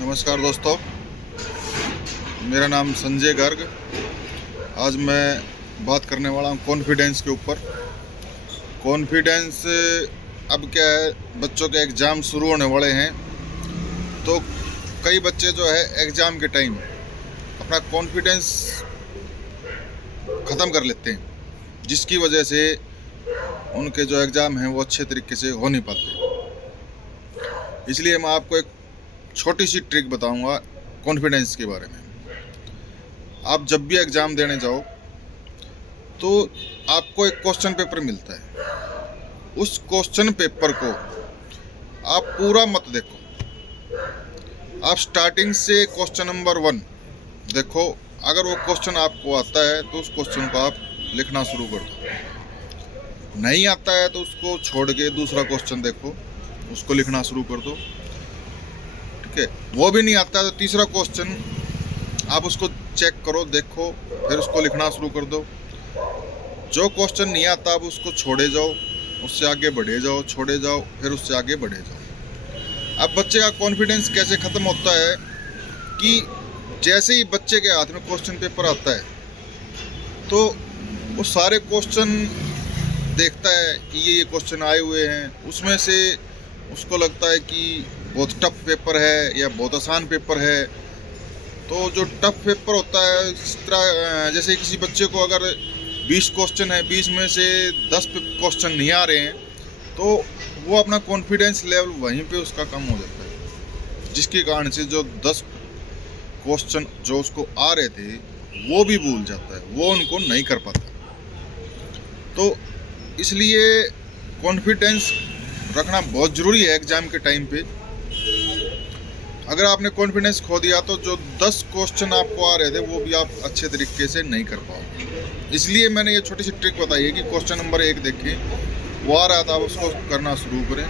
नमस्कार दोस्तों, मेरा नाम संजय गर्ग। आज मैं बात करने वाला हूँ कॉन्फिडेंस के ऊपर। कॉन्फिडेंस अब क्या है, बच्चों के एग्ज़ाम शुरू होने वाले हैं, तो कई बच्चे जो है एग्ज़ाम के टाइम अपना कॉन्फिडेंस ख़त्म कर लेते हैं, जिसकी वजह से उनके जो एग्ज़ाम हैं वो अच्छे तरीके से हो नहीं पाते। इसलिए मैं आपको एक छोटी सी ट्रिक बताऊंगा कॉन्फिडेंस के बारे में। आप जब भी एग्ज़ाम देने जाओ तो आपको एक क्वेश्चन पेपर मिलता है। उस क्वेश्चन पेपर को आप पूरा मत देखो। आप स्टार्टिंग से क्वेश्चन नंबर 1 देखो। अगर वो क्वेश्चन आपको आता है तो उस क्वेश्चन को आप लिखना शुरू कर दो। नहीं आता है तो उसको छोड़ के दूसरा क्वेश्चन देखो, उसको लिखना शुरू कर दो। ठीक है, वो भी नहीं आता है तो तीसरा क्वेश्चन आप उसको चेक करो, देखो, फिर उसको लिखना शुरू कर दो। जो क्वेश्चन नहीं आता आप उसको छोड़े जाओ, उससे आगे बढ़े जाओ, छोड़े जाओ, फिर उससे आगे बढ़े जाओ। अब बच्चे का कॉन्फिडेंस कैसे ख़त्म होता है कि जैसे ही बच्चे के हाथ में क्वेश्चन पेपर आता है तो वो सारे क्वेश्चन देखता है कि ये क्वेश्चन आए हुए हैं, उसमें से उसको लगता है कि बहुत टफ पेपर है या बहुत आसान पेपर है। तो जो टफ पेपर होता है, इस तरह जैसे किसी बच्चे को अगर 20 क्वेश्चन है, 20 में से 10 क्वेश्चन नहीं आ रहे हैं, तो वो अपना कॉन्फिडेंस लेवल वहीं पे उसका कम हो जाता है, जिसके कारण से जो 10 क्वेश्चन जो उसको आ रहे थे वो भी भूल जाता है, वो उनको नहीं कर पाता। तो इसलिए कॉन्फिडेंस रखना बहुत ज़रूरी है एग्ज़ाम के टाइम पे। अगर आपने कॉन्फिडेंस खो दिया तो जो 10 क्वेश्चन आपको आ रहे थे वो भी आप अच्छे तरीके से नहीं कर पाओगे। इसलिए मैंने ये छोटी सी ट्रिक बताई है कि क्वेश्चन नंबर 1 देखें, वो आ रहा था आप उसको करना शुरू करें,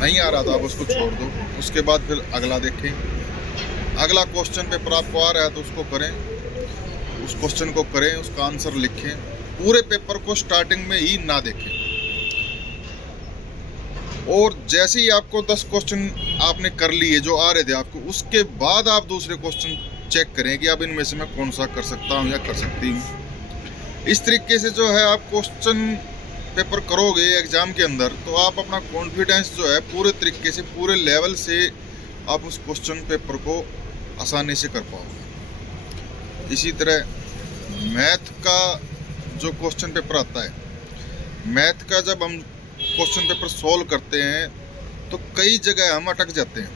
नहीं आ रहा था आप उसको छोड़ दो, उसके बाद फिर अगला देखें। अगला क्वेश्चन पेपर आपको आ रहा है तो उसको करें, उस क्वेश्चन को करें, उसका आंसर लिखें। पूरे पेपर को स्टार्टिंग में ही ना देखें, और जैसे ही आपको 10 क्वेश्चन आपने कर लिए जो आ रहे थे आपको, उसके बाद आप दूसरे क्वेश्चन चेक करें कि अब इनमें से मैं कौन सा कर सकता हूँ या कर सकती हूँ। इस तरीके से जो है आप क्वेश्चन पेपर करोगे एग्ज़ाम के अंदर, तो आप अपना कॉन्फिडेंस जो है पूरे तरीके से, पूरे लेवल से आप उस क्वेश्चन पेपर को आसानी से कर पाओगे। इसी तरह मैथ का जो क्वेश्चन पेपर आता है, मैथ का जब हम क्वेश्चन पेपर सॉल्व करते हैं तो कई जगह हम अटक जाते हैं,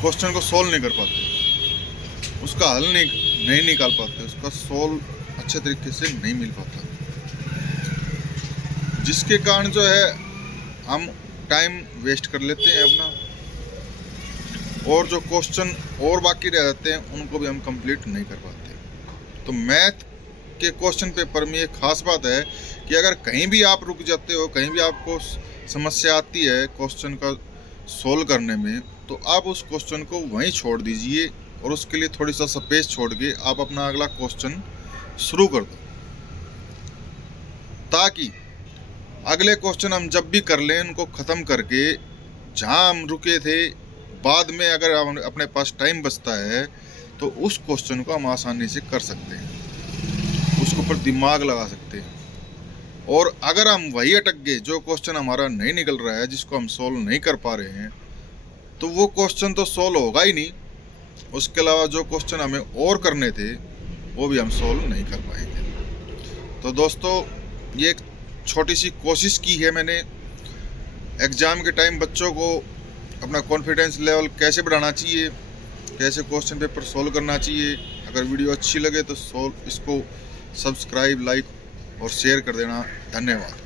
क्वेश्चन को सॉल्व नहीं कर पाते, उसका हल नहीं निकाल पाते, उसका सॉल्व अच्छे तरीके से नहीं मिल पाता, जिसके कारण जो है हम टाइम वेस्ट कर लेते हैं अपना, और जो क्वेश्चन और बाकी रह जाते हैं उनको भी हम कंप्लीट नहीं कर पाते। तो मैथ के क्वेश्चन पेपर में एक खास बात है कि अगर कहीं भी आप रुक जाते हो, कहीं भी आपको समस्या आती है क्वेश्चन का सोल्व करने में, तो आप उस क्वेश्चन को वहीं छोड़ दीजिए और उसके लिए थोड़ी सा स्पेस छोड़ के आप अपना अगला क्वेश्चन शुरू कर दो, ताकि अगले क्वेश्चन हम जब भी कर लें उनको ख़त्म करके जहां हम रुके थे, बाद में अगर अपने पास टाइम बचता है तो उस क्वेश्चन को हम आसानी से कर सकते हैं, उसके ऊपर दिमाग लगा सकते हैं। और अगर हम वही अटक गए, जो क्वेश्चन हमारा नहीं निकल रहा है, जिसको हम सोल्व नहीं कर पा रहे हैं, तो वो क्वेश्चन तो सोल्व होगा ही नहीं, उसके अलावा जो क्वेश्चन हमें और करने थे वो भी हम सोल्व नहीं कर पाएंगे। तो दोस्तों, ये एक छोटी सी कोशिश की है मैंने एग्ज़ाम के टाइम बच्चों को अपना कॉन्फिडेंस लेवल कैसे बढ़ाना चाहिए, कैसे क्वेश्चन पेपर सोल्व करना चाहिए। अगर वीडियो अच्छी लगे तो इसको सब्सक्राइब, लाइक और शेयर कर देना। धन्यवाद।